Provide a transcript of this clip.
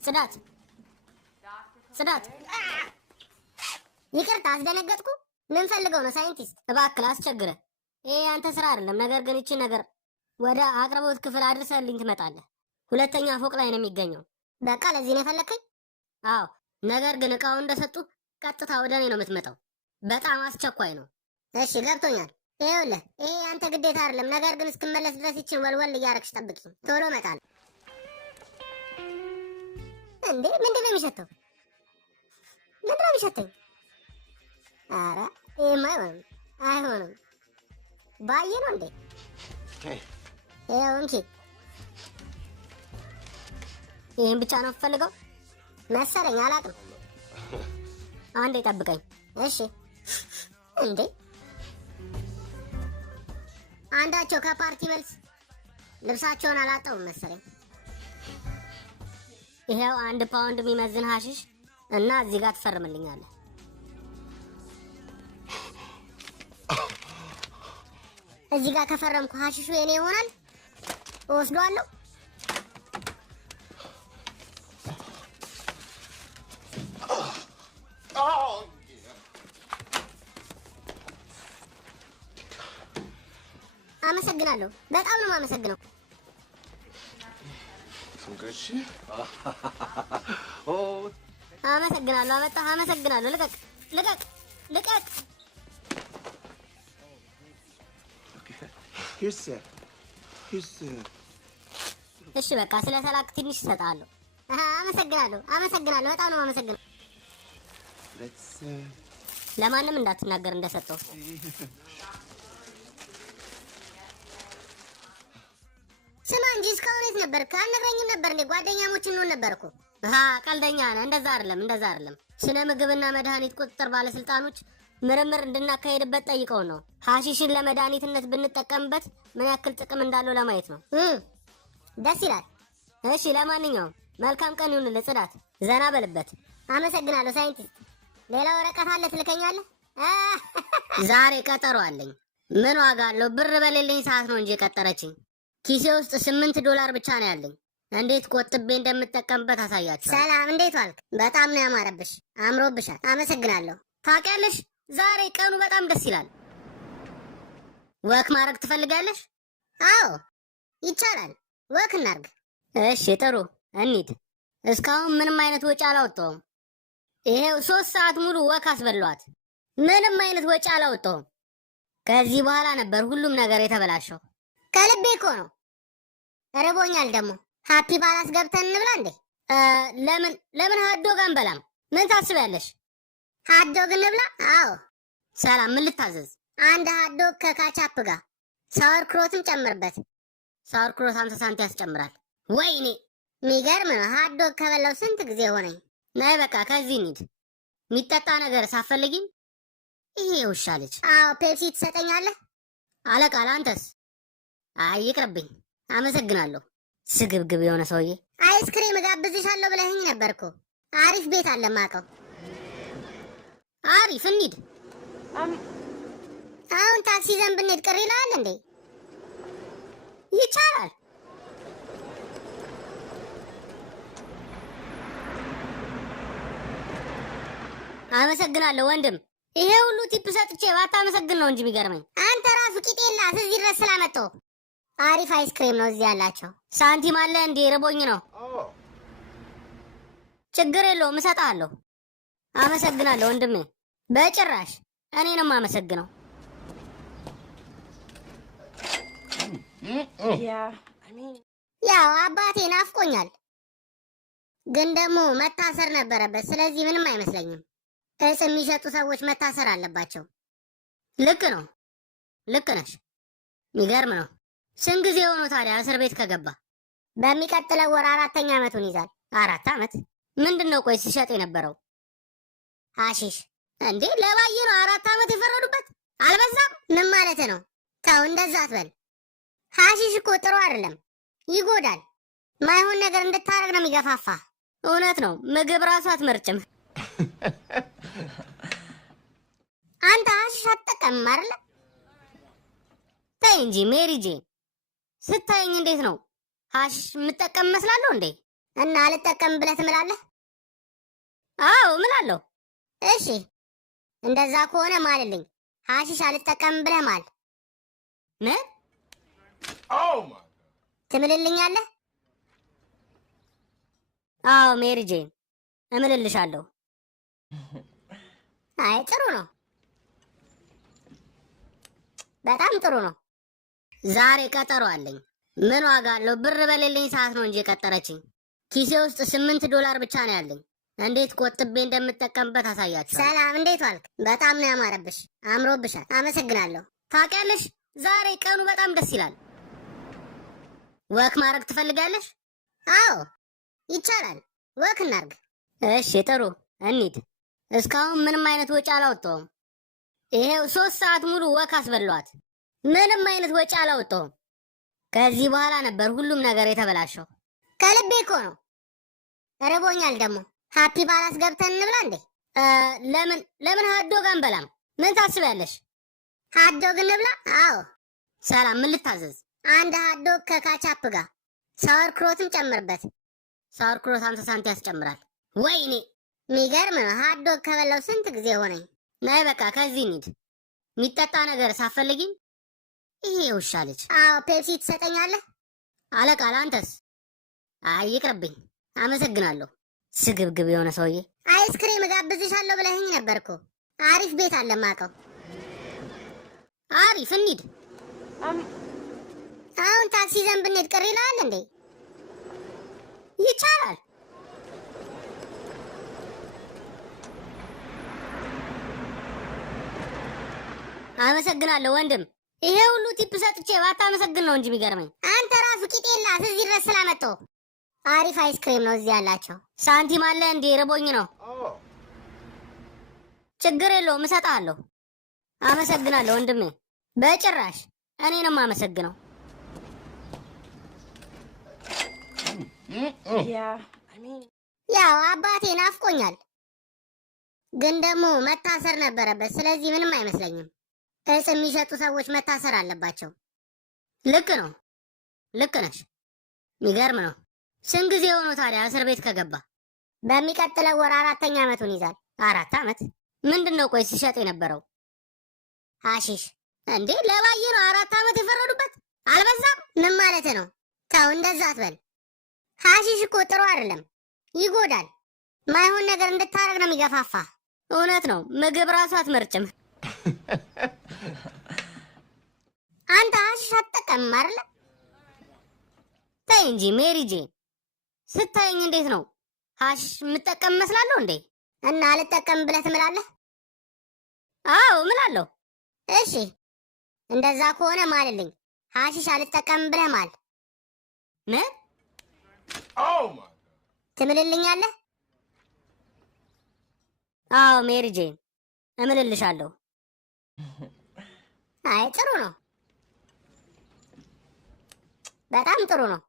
ጽዳት ጽዳት። ይቅርታ አስደነገጥኩ። ምን ፈልገው ነው ሳይንቲስት? እባክህ አስቸግረ። ይሄ አንተ ስራ አይደለም። ነገር ግን እቺ ነገር ወደ አቅርቦት ክፍል አድርሰልኝ ትመጣለህ። ሁለተኛ ፎቅ ላይ ነው የሚገኘው። በቃ ለዚህ ነው የፈለከኝ? አዎ። ነገር ግን እቃው እንደሰጡ ቀጥታ ወደ እኔ ነው የምትመጣው። በጣም አስቸኳይ ነው። እሺ ገብቶኛል። ይኸውልህ ይሄ አንተ ግዴታ አይደለም። ነገር ግን እስክመለስ ድረስ ይችን ወልወል እያረግሽ ጠብቂኝ። ቶሎ እመጣለሁ። እንዴ ምንድን ነው የሚሸተው? ምንድን ነው የሚሸተኝ? ኧረ ይሄማ አይሆንም። ባየ ነው እንዴ? ይኸው እንኪ። ይህን ብቻ ነው የምፈልገው መሰለኝ። አላውቅም። አንዴ ጠብቀኝ እሺ። እንዴ አንዳቸው ከፓርቲ መልስ ልብሳቸውን አላጠቡም መሰለኝ። ይሄው 1 ፓውንድ የሚመዝን ሀሽሽ እና እዚህ ጋር ትፈርምልኛለህ። እዚህ ጋር ከፈረምኩ ሀሽሹ የኔ ይሆናል። እወስደዋለሁ። አመሰግናለሁ። በጣም ነው የማመሰግነው። አመሰግናለሁ። አመጣህ። አመሰግናለሁ። ልቀቅ ልቀቅ ልቀቅ። እሺ በቃ ስለ ሰላክ ትንሽ እሰጥሃለሁ። አመሰግናለሁ። አመሰግናለሁ። በጣም ነው የማመሰግነው። ለማንም እንዳትናገር እንደሰጠው። ስማ እንጂ እስካሁን የት ነበርክ? አልነግረኝም ነበር እንዴ? ጓደኛሞች እንሆን ነበር እኮ። ቀልደኛ ነህ። እንደዛ አይደለም። ስለ ምግብና መድኃኒት ቁጥጥር ባለስልጣኖች ምርምር እንድናካሄድበት ጠይቀው ነው። ሀሺሽን ለመድኃኒትነት ብንጠቀምበት ምን ያክል ጥቅም እንዳለው ለማየት ነው። ደስ ይላል። እሺ ለማንኛውም መልካም ቀን ይሁንልህ ጽዳት። ዘና በልበት። አመሰግናለሁ ሳይንቲስት። ሌላ ወረቀት አለ ትልከኛለህ? ዛሬ ቀጠሮ አለኝ። ምን ዋጋ አለው? ብር በሌለኝ ሰዓት ነው እንጂ የቀጠረችኝ። ኪሴ ውስጥ $8 ብቻ ነው ያለኝ። እንዴት ቆጥቤ እንደምጠቀምበት አሳያችሁ። ሰላም፣ እንዴት ዋልክ? በጣም ነው ያማረብሽ። አምሮብሻል። አመሰግናለሁ። ታውቂያለሽ ዛሬ ቀኑ በጣም ደስ ይላል። ወክ ማድረግ ትፈልጋለሽ? አዎ ይቻላል። ወክ እናርግ። እሺ ጥሩ እንሂድ። እስካሁን ምንም አይነት ወጪ አላወጣሁም። ይሄው 3 ሰዓት ሙሉ ወክ አስበሏት። ምንም አይነት ወጪ አላወጣሁም። ከዚህ በኋላ ነበር ሁሉም ነገር የተበላሸው። ከልቤ እኮ ነው። ርቦኛል ደግሞ። ሃፒ ባላስ ገብተን እንብላ እንዴ? ለምን ሀትዶግ አንበላም? ምን ታስቢያለሽ? ሀትዶግ እንብላ? አዎ። ሰላም፣ ምን ልታዘዝ? አንድ ሀትዶግ ከካቻፕ ጋር ሳወር ክሮትም ጨምርበት። ሳወር ክሮት 50 ሳንቲም ያስጨምራል። ወይኔ የሚገርም ነው። ሀትዶግ ከበላው ስንት ጊዜ ሆነኝ። ናይ በቃ ከዚህ እንሂድ። የሚጠጣ ነገር ሳፈልጊም? ይሄ ውሻ ልጅ። አዎ ፔፕሲ ትሰጠኛለህ? አለቃ ለአንተስ? አይ ይቅርብኝ። አመሰግናለሁ። ስግብግብ የሆነ ሰውዬ። አይስክሪም ጋብዝሻለሁ ብለኸኝ ነበር እኮ። አሪፍ ቤት አለ ማቀው። አሪፍ እንሂድ። አሁን ታክሲ ይዘን ብንሄድ ቅር ይላል እንዴ? ይቻላል። አመሰግናለሁ ወንድም። ይሄ ሁሉ ቲፕ ሰጥቼ ባታመሰግን ነው እንጂ የሚገርመኝ። አንተ ራሱ ቂጤላ እዚህ ድረስ ስላመጣው። አሪፍ አይስክሪም ነው እዚህ ያላቸው። ሳንቲም አለ እንዴ? ርቦኝ ነው። ችግር የለውም እሰጥሃለሁ። አመሰግናለሁ ወንድሜ። በጭራሽ እኔ ነው የማመሰግነው። ያው አባቴ ናፍቆኛል፣ ግን ደግሞ መታሰር ነበረበት። ስለዚህ ምንም አይመስለኝም። እጽ የሚሸጡ ሰዎች መታሰር አለባቸው። ልክ ነው። ልክ ነሽ። የሚገርም ነው። ስንት ጊዜ ሆኖ ታዲያ እስር ቤት ከገባ? በሚቀጥለው ወር 4ኛ ዓመቱን ይዛል። 4 ዓመት? ምንድነው ቆይ ሲሸጥ የነበረው? ሀሺሽ እንዴ? ለባዬ ነው 4 ዓመት የፈረዱበት? አልበዛም? ምን ማለት ነው? ተው እንደዛ አትበል። ሀሺሽ እኮ ጥሩ አይደለም፣ ይጎዳል። ማይሆን ነገር እንድታረግ ነው የሚገፋፋ። እውነት ነው። ምግብ ራሱ አትመርጭም። አንተ ሀሺሽ አትጠቀምም አይደለ? ተይ እንጂ ሜሪ ጄን። ስታየኝ እንዴት ነው? ሀሺሽ የምጠቀም መስላለሁ እንዴ? እና አልጠቀም ብለህ ትምላለህ? አዎ እምላለሁ። እሺ እንደዛ ከሆነ ማልልኝ። ሐሺሽ አልጠቀም ብለህ ማል። ምን ትምልልኛለህ? አዎ ሜሪ ጄን እምልልሻለሁ። አይ ጥሩ ነው፣ በጣም ጥሩ ነው። ዛሬ ቀጠሮ አለኝ። ምን ዋጋ አለው? ብር በሌለኝ ሰዓት ነው እንጂ የቀጠረችኝ። ኪሴ ውስጥ $8 ብቻ ነው ያለኝ። እንዴት ቆጥቤ እንደምጠቀምበት አሳያችሁ። ሰላም፣ እንዴት ዋልክ? በጣም ነው ያማረብሽ፣ አምሮብሻል። አመሰግናለሁ። ታውቂያለሽ ዛሬ ቀኑ በጣም ደስ ይላል። ወክ ማድረግ ትፈልጋለሽ? አዎ ይቻላል፣ ወክ እናርግ። እሺ ጥሩ እንሂድ። እስካሁን ምንም አይነት ወጪ አላወጣሁም። ይሄው 3 ሰዓት ሙሉ ወክ አስበሏት። ምንም አይነት ወጪ አላወጣሁም። ከዚህ በኋላ ነበር ሁሉም ነገር የተበላሸው። ከልቤ እኮ ነው። ርቦኛል ደግሞ። ሃፒ ባላስ ገብተን እንብላ እንዴ? ለምን ሀትዶግ አንበላም? ምን ታስቢያለሽ? ሀትዶግ እንብላ? አዎ። ሰላም፣ ምን ልታዘዝ? አንድ ሀትዶግ ከካቻፕ ጋር ሳወር ክሮትም ጨምርበት። ሳወር ክሮት 50 ሳንቲ ያስጨምራል። ወይኔ ሚገርም ነው። ሀትዶግ ከበላው ስንት ጊዜ ሆነኝ። ናይ በቃ ከዚህ እንሂድ። የሚጠጣ ነገር ሳፈልጊም ይሄ ውሻ ልጅ። አዎ ፔፕሲ ትሰጠኛለህ? አለቃ ለአንተስ? አይ ይቅርብኝ፣ አመሰግናለሁ። ስግብግብ የሆነ ሰውዬ። አይስክሪም ጋብዝሻለሁ ብለኸኝ ነበር እኮ። አሪፍ ቤት አለ ማቀው። አሪፍ እንሂድ። አሁን ታክሲ ይዘን ብንሄድ ቅር ይልሃል እንዴ? ይቻላል። አመሰግናለሁ ወንድም። ይሄ ሁሉ ቲፕ ሰጥቼ ባታመሰግን ነው እንጂ የሚገርመኝ። አንተ ራሱ ቂጤላት እዚህ ድረስ ስላመጣሁ። አሪፍ አይስክሪም ነው እዚህ ያላቸው። ሳንቲም አለ እንዴ? ርቦኝ ነው። ችግር የለውም እሰጥሃለሁ። አመሰግናለሁ ወንድሜ። በጭራሽ እኔ ነው የማመሰግነው። ያው አባቴ ናፍቆኛል፣ ግን ደግሞ መታሰር ነበረበት። ስለዚህ ምንም አይመስለኝም። እጽ የሚሸጡ ሰዎች መታሰር አለባቸው። ልክ ነው፣ ልክ ነሽ። የሚገርም ነው። ስንት ጊዜ ሆኖ ታዲያ እስር ቤት ከገባ? በሚቀጥለው ወር 4ኛ ዓመቱን ይዛል። 4 ዓመት? ምንድን ነው ቆይ ሲሸጥ የነበረው? ሐሺሽ እንዴ? ለባዬ ነው 4 ዓመት የፈረዱበት? አልበዛም? ምን ማለት ነው? ተው እንደዛ አትበል። ሐሺሽ እኮ ጥሩ አይደለም፣ ይጎዳል። ማይሆን ነገር እንድታረግ ነው የሚገፋፋ። እውነት ነው። ምግብ ራሱ አትመርጭም። አንተ ሐሺሽ አትጠቀምም አይደለ? ተይ እንጂ ሜሪ ጄን፣ ስታየኝ እንዴት ነው ሐሺሽ የምጠቀም መስላለሁ እንዴ? እና አልጠቀም ብለህ ትምላለህ? አዎ እምላለሁ። እሺ እንደዛ ከሆነ ማልልኝ። ሐሺሽ አልጠቀም ብለህ ማል። ምን ትምልልኛለህ? አዎ ሜሪ ጄን እምልልሻለሁ። አይ ጥሩ ነው፣ በጣም ጥሩ ነው።